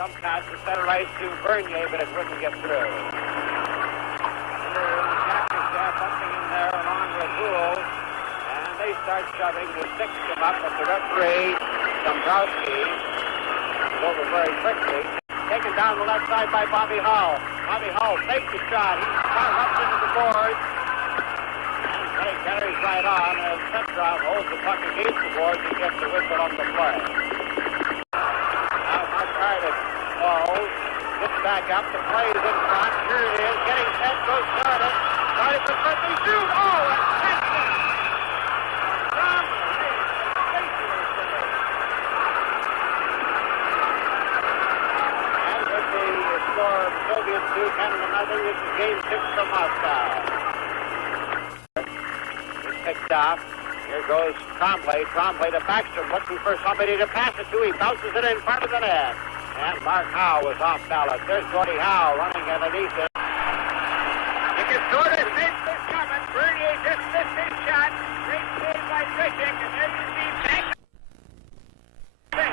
Some pass was set right to Bernier, but it wouldn't get through. Jackers bumping in there along with Gould, and they start shoving. The six come up, but the referee, Dombrowski, is over very quickly. Taken down the left side by Bobby Hull. Bobby Hull fakes the shot. He's far up into the boards. And he carries right on as Petrov holds the puck against the boards and gets the whistle on the play. Now Mark Harding falls. Gets back up. The play is in front. Here it is. Getting set. Goes started. Started for first. They shoot. Oh, and touchdown! From and with the score of Soviet 2, Canada nothing, this is game 6 from Moscow. It's picked off. Here goes Trombley. Trombley to Backstrom, looking for somebody to pass it to. He bounces it in front of the net. And Mark Howe was off balance. There's Gordie Howe running underneath it. You can sort of sense this coming. Bernier just missed his shot. Great save by Trishik. And there you see back.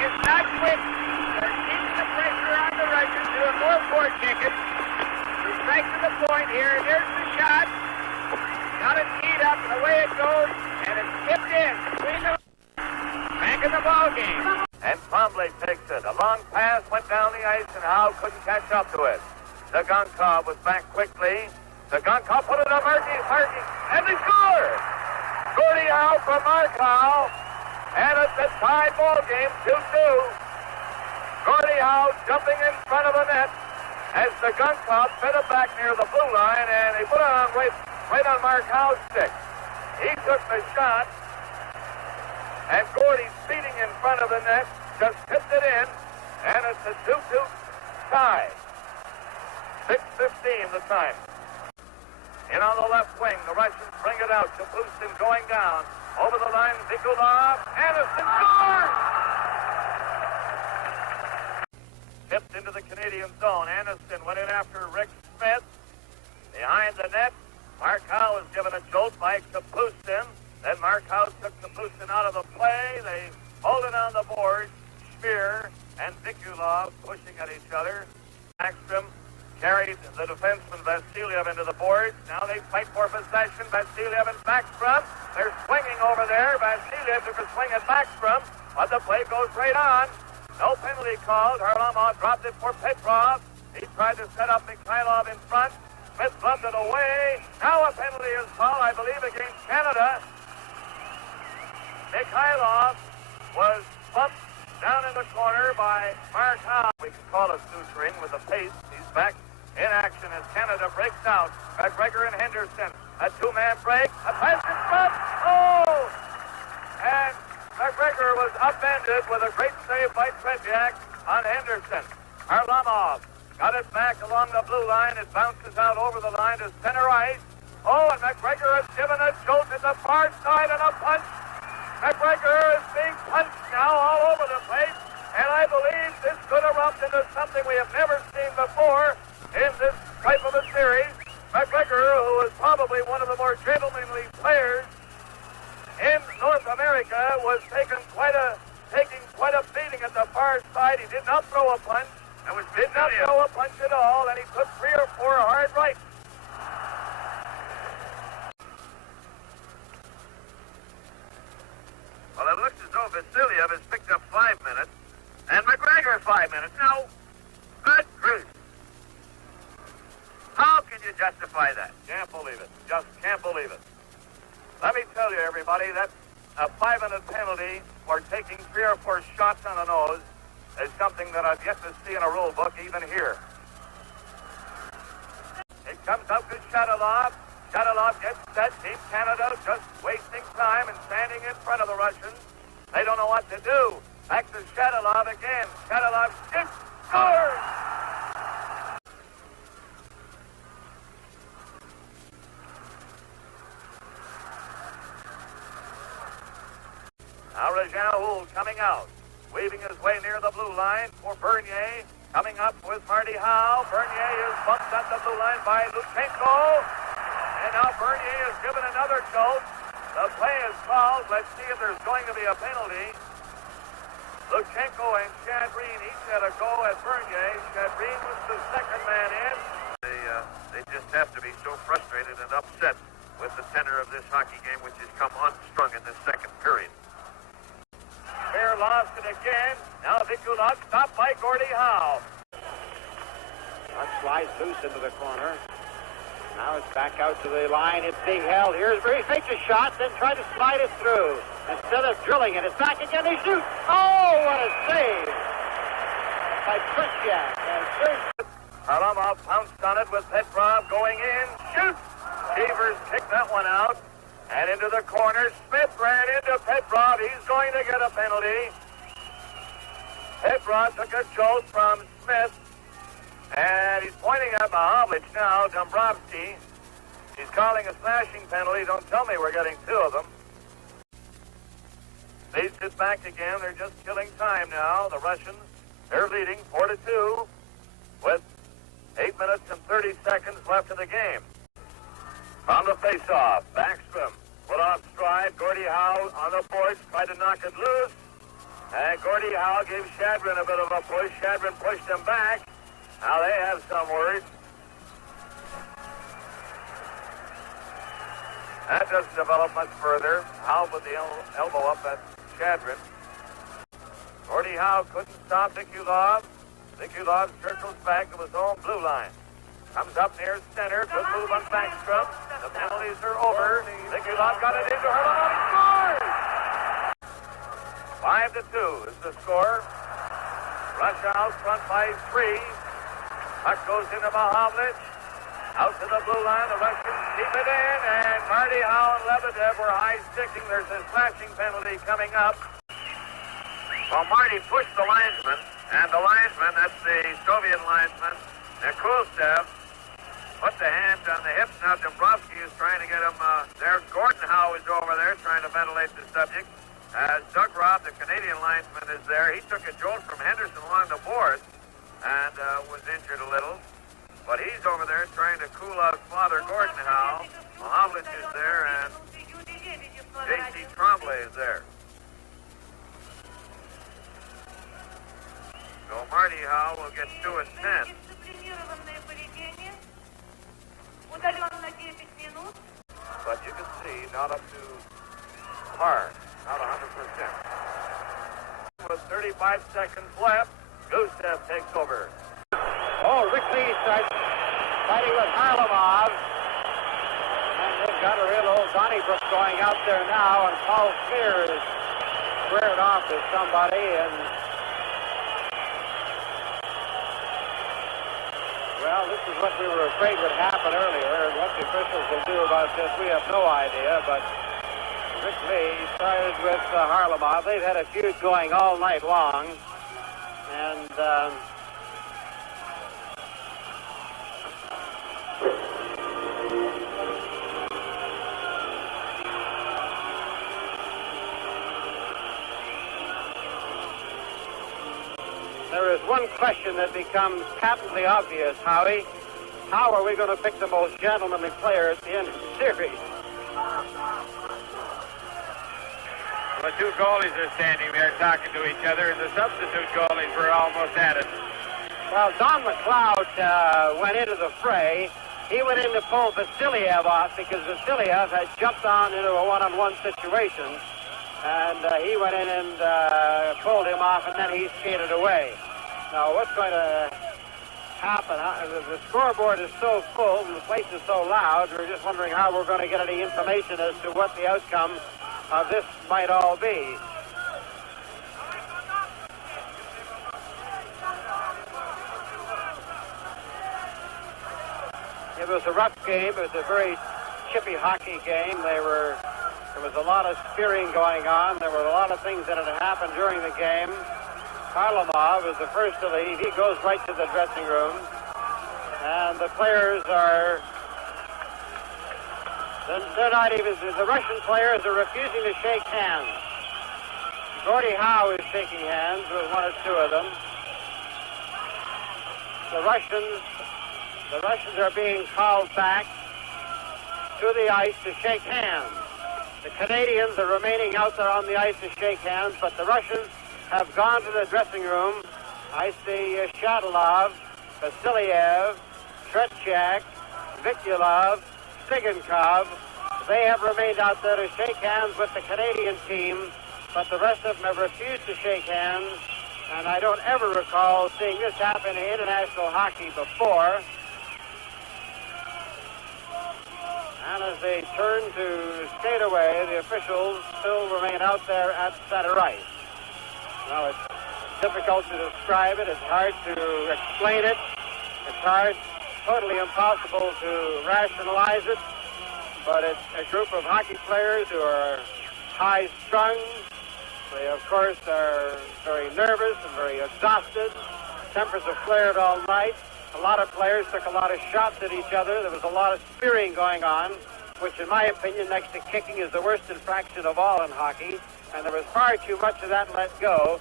It's not quick. They're keeping the pressure on the Russians. Doing more forecheck it. He strikes to the point here. There's the shot. Got it teed up, and away it goes. And it's tipped in. Back in the ball game. And Trombley takes it. A long pass went down the ice, and Howe couldn't catch up to it. Zagonkov was back quickly. Zagonkov put it up, Markey, and they score! Gordie Howe from Mark Howe, and it's a tied ball game, 2-2. Gordie Howe jumping in front of the net as Zagonkov fed it back near the blue line, and he put it on right on Mark Howe's stick. He took the shot, and Gordie speeding in front of the net just tipped it in, and it's a 2-2 tie. 6:15 the time. In on the left wing, the Russians bring it out to Pustin going down. Over the line, Nikolov, Anderson scores! Tipped into the Canadian zone. Anderson went in after Rick Smith. Behind the net, Mark Howe was given a jolt by Kapustin. Then Mark Howe took Kapustin out of the play. They hold it on the board. Spear and Nikulov pushing at each other. Backstrom carried the defenseman Vasiliev into the boards. Now they fight for possession. Vasiliev and Backstrom. They're swinging over there. Vasiliev took a swing at Backstrom, but the play goes right on. No penalty called. Kharlamov dropped it for Petrov. He tried to set up Mikhailov in front. Smith bluffed it away. Now a penalty is called, I believe, against Canada. Mikhailov was bumped down in the corner by Mark Howe. We can call it suturing with the pace. He's back in action as Canada breaks out. McGregor and Henderson. A two-man break. A pass in front. Oh! And McGregor was upended with a great save by Tretiak on Henderson. Kharlamov got it back along the blue line. It bounces out over the line to center ice. Oh, and McGregor is given a jolt at the far side and a punch. McGregor is being punched now all over the place, and I believe this could erupt into something we have never seen before in this type of a series. McGregor, who is probably one of the more gentlemanly players in North America, was taking quite a beating at the far side. He did not throw a punch, did not throw a punch at all, and he took 3 or 4 hard rights. Well, it looks as though Vasiliev has picked up 5 minutes, and McGregor 5 minutes. Now, good grief. How can you justify that? Can't believe it. Just can't believe it. Let me tell you, everybody, that's a 5-minute penalty for taking 3 or 4 shots on the nose is something that I've yet to see in a rule book, even here. It comes up to Shadalov. Shadalov gets set. Team Canada just wasting time and standing in front of the Russians. They don't know what to do. Back to Shadalov again. Shadalov scores! Now Rajan coming out, weaving his way near the blue line for Bernier. Coming up with Marty Howe. Bernier is bumped at the blue line by Luzhniki. And now Bernier is given another jolt. The play is called. Let's see if there's going to be a penalty. Luzhniki and Shadreen each had a go at Bernier. Shadreen was the second man in. They just have to be so frustrated and upset with the tenor of this hockey game, which has come unstrung in this second period. Fair lost it again. Now Vikulov stopped by Gordie Howe. Puck slides loose into the corner. Now it's back out to the line. It's being held. Here's where he fakes a shot, then tried to slide it through. Instead of drilling it, it's back again. He shoots. Oh, what a save by Tretiak. And Kharlamov pounced on it with Petrov going in. Shoots. Cheevers kicked that one out. And into the corner. Smith ran into Petrov. He's going to get a penalty. Petrov took a jolt from Smith. And he's pointing at Mahavlich now, Dombrowski. He's calling a slashing penalty. Don't tell me we're getting two of them. They sit back again. They're just killing time now. The Russians, they're leading 4-2 with 8 minutes and 30 seconds left in the game. On the face-off, Backstrom put off stride. Gordie Howe on the boards, tried to knock it loose. And Gordie Howe gave Shadrin a bit of a push. Shadrin pushed him back. Now they have some words. That doesn't develop much further. Howe put the elbow up at Shadrin. Gordie Howe couldn't stop Vikulov. Vikulov circles back to his own blue line. Comes up near center. Good move on Backstrom. The penalties are over. Vikulov got it into Kharlamov. He scores! 5-2 is the score. Russia out front by 3. Puck goes into Mahavlich. Out to the blue line. The Russians keep it in. And Marty Howe and Lebedev were high-sticking. There's a slashing penalty coming up. Well, Marty pushed the linesman. And the linesman, that's the Soviet linesman, Kulstev, put the hand on the hips. Now Dombrowski is trying to get him there. Gordon Howe is over there trying to ventilate the subject. As Doug Robb, the Canadian linesman, is there. He took a jolt from Henderson along the boards and was injured a little. But he's over there trying to cool out father Gordon Howe. Mahavlich is there, and J.C. Tremblay is there. So Marty Howe will get 2 and 10. But you can see, not up to par, not 100%. With 35 seconds left, Gustav takes over. oh, Rick Lee starts fighting with Kharlamov. And they've got a real old Donnybrook going out there now, and Paul Spear is squared off to somebody, and well, this is what we were afraid would happen earlier, and what the officials will do about this, we have no idea, but Rick Lee started with Kharlamov. They've had a feud going all night long, and there is one question that becomes patently obvious, Howie. How are we going to pick the most gentlemanly player at the end of the series? The two goalies are standing there talking to each other, and the substitute goalies were almost at it. Well, Don McLeod went into the fray. He went in to pull Vasiliev off because Vasiliev had jumped on into a one-on-one situation. And he went in and pulled him off, and then he skated away. Now, what's going to happen? The scoreboard is so full, and the place is so loud, we're just wondering how we're going to get any information as to what the outcome of this might all be. It was a rough game. It was a very chippy hockey game. There was a lot of spearing going on. There were a lot of things that had happened during the game. Kharlamov is the first to leave. He goes right to the dressing room. And the players are... They're not even... The Russian players are refusing to shake hands. Gordie Howe is shaking hands with one or two of them. The Russians are being called back to the ice to shake hands. The Canadians are remaining out there on the ice to shake hands, but the Russians have gone to the dressing room. I see Shatilov, Vasiliev, Tretiak, Vikulov, Sigankov. They have remained out there to shake hands with the Canadian team, but the rest of them have refused to shake hands, and I don't ever recall seeing this happen in international hockey before. And as they turn to skate away, the officials still remain out there at center ice. Now, it's difficult to describe it. It's hard to explain it. It's hard, totally impossible to rationalize it. But it's a group of hockey players who are high-strung. They, of course, are very nervous and very exhausted. Tempers have flared all night. A lot of players took a lot of shots at each other. There was a lot of spearing going on, which, in my opinion, next to kicking, is the worst infraction of all in hockey. And there was far too much of that let go.